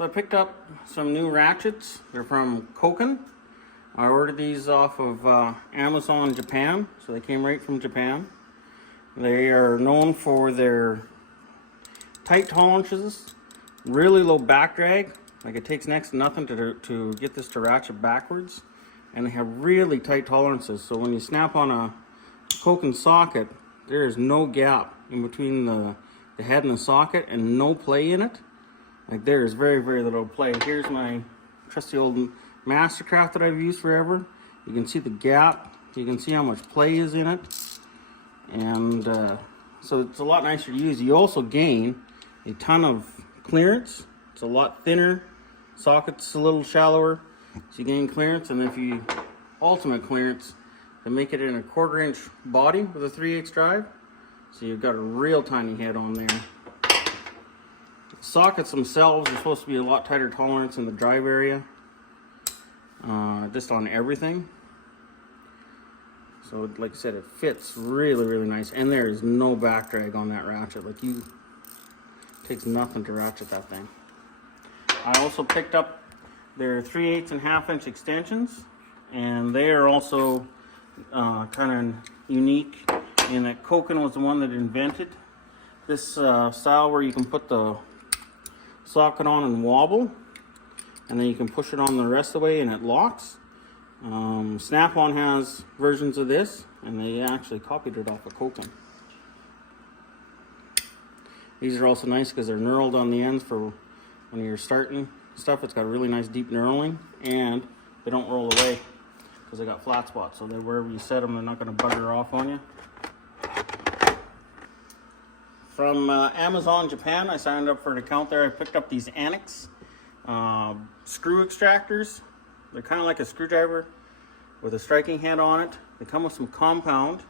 So I picked up some new ratchets. They're from Koken. I ordered these off of Amazon Japan, so they came right from Japan. They are known for their tight tolerances, really low back drag. Like it takes next to nothing to get this to ratchet backwards. And they have really tight tolerances, so when you snap on a Koken socket, there is no gap in between the head and the socket and no play in it. Like there is very, very little play. Here's my trusty old Mastercraft that I've used forever. You can see the gap. You can see how much play is in it. And so it's a lot nicer to use. You also gain a ton of clearance. It's a lot thinner. Socket's a little shallower. So you gain clearance, and if you ultimate clearance, to make it in a 1/4 inch body with a 3/8 drive. So you've got a real tiny head on there. The sockets themselves are supposed to be a lot tighter tolerance in the drive area. Just on everything. So like I said, it fits really, really nice. And there is no back drag on that ratchet. Like it takes nothing to ratchet that thing. I also picked up their 3/8 and 1/2 inch extensions, and they are also kind of unique in that Koken was the one that invented this style where you can put the socket on and wobble, and then you can push it on the rest of the way and it locks. Snap-on has versions of this, and they actually copied it off of Koken. These are also nice because they're knurled on the ends for when you're starting stuff. It's got a really nice deep knurling, and they don't roll away because they got flat spots, so that wherever you set them, they're not going to bugger off on you. From Amazon Japan, I signed up for an account there. I picked up these Annex screw extractors. They're kind of like a screwdriver with a striking head on it. They come with some compound,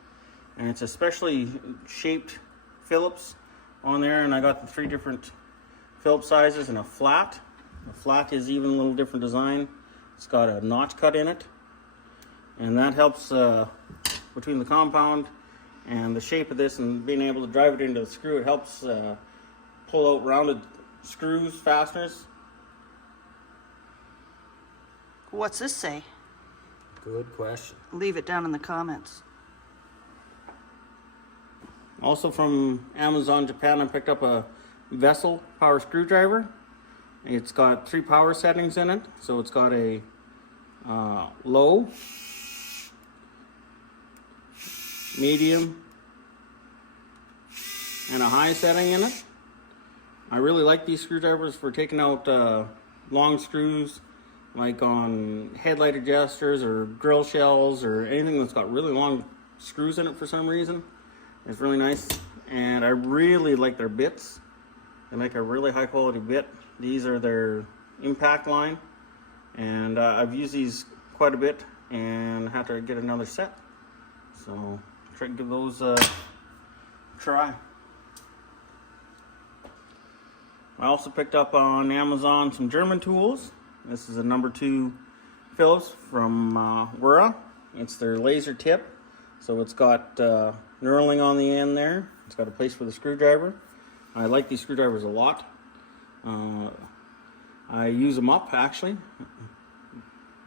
and it's a specially shaped Phillips on there, and I got the 3 different Phillips sizes and a flat. The flat is even a little different design. It's got a notch cut in it, and that helps between the compound and the shape of this and being able to drive it into the screw. It helps pull out rounded screws, fasteners. What's this say? Good question. Leave it down in the comments. Also from Amazon Japan, I picked up a Vessel power screwdriver. It's got 3 power settings in it. So it's got a low, medium, and a high setting in it. I really like these screwdrivers for taking out long screws, like on headlight adjusters or grill shells or anything that's got really long screws in it for some reason. It's really nice, and I really like their bits. They make a really high quality bit. These are their impact line, and I've used these quite a bit and have to get another set. So try to give those a try. I also picked up on Amazon some German tools. This is a number 2 Phillips from Wura. It's their laser tip. So it's got knurling on the end there. It's got a place for the screwdriver. I like these screwdrivers a lot. I use them up actually.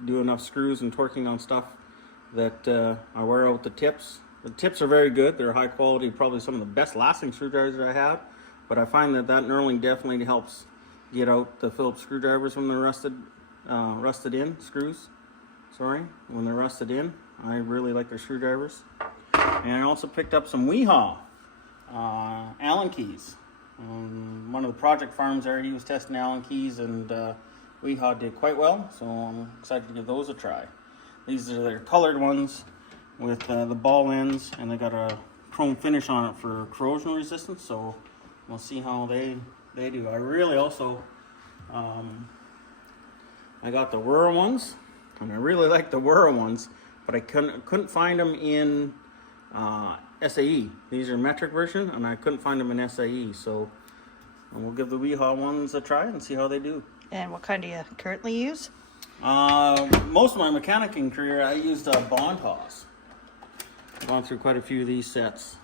Do enough screws and torquing on stuff that I wear out the tips. The tips are very good. They're high quality, probably some of the best lasting screwdrivers I have. But I find that knurling definitely helps get out the Phillips screwdrivers when they're rusted in screws. Sorry, when they're rusted in. I really like their screwdrivers. And I also picked up some Weehaw Allen keys. One of the project farms there, he was testing Allen keys, and Weehaw did quite well, so I'm excited to give those a try. These are their colored ones with the ball ends, and they got a chrome finish on it for corrosion resistance, so we'll see how they do. I really also I got the Wura ones, and I really like the Wura ones, but I couldn't find them in SAE. These are metric version, and I couldn't find them in SAE, so we'll give the Weehaw ones a try and see how they do. And what kind do you currently use? Most of my mechanicking career, I used Bond Haws. I've gone through quite a few of these sets.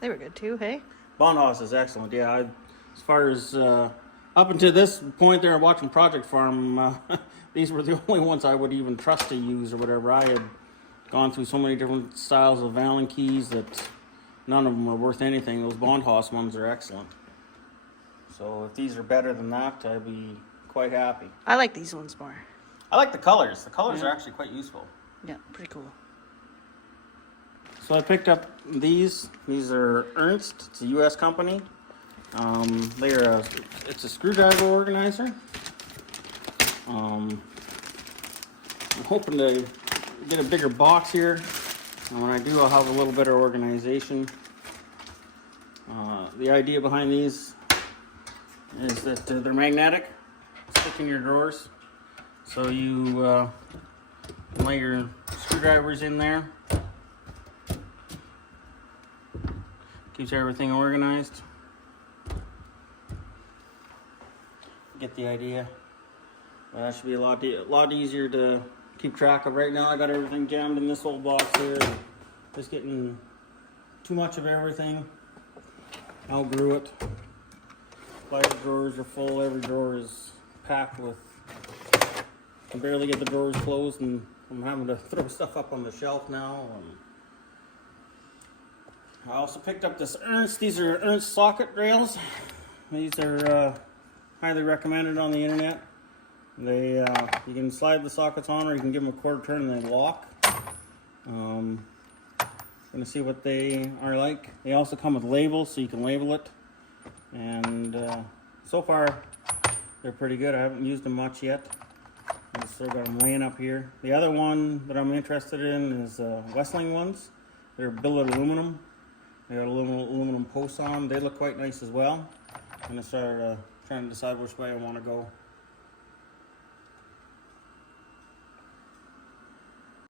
They were good too, hey? Bond Haws is excellent. Yeah, I as far as up until this point there watching Project Farm, these were the only ones I would even trust to use or whatever. I had gone through so many different styles of Allen keys that none of them are worth anything. Those Bondhaus ones are excellent. So if these are better than that, I'd be quite happy. I like these ones more. I like the colors. The colors are actually quite useful. Yeah, pretty cool. So I picked up these. These are Ernst. It's a U.S. company. It's a screwdriver organizer. I'm hoping to get a bigger box here. And when I do, I'll have a little better organization. The idea behind these is that they're magnetic, stick in your drawers. So you lay your screwdrivers in there. Keeps everything organized. Get the idea. That should be a lot easier to keep track of. Right now I got everything jammed in this old box here. Just getting too much of everything. Outgrew it. Fire drawers are full. Every drawer is packed with. I can barely get the drawers closed, and I'm having to throw stuff up on the shelf now. I also picked up this Ernst. These are Ernst socket rails. These are highly recommended on the internet. They you can slide the sockets on, or you can give them a quarter turn and they lock. Gonna see what they are like. They also come with labels, so you can label it. And so far, they're pretty good. I haven't used them much yet. I still got them laying up here. The other one that I'm interested in is Wessling ones. They're billet aluminum. They got aluminum posts on them. They look quite nice as well. I'm gonna start trying to decide which way I want to go.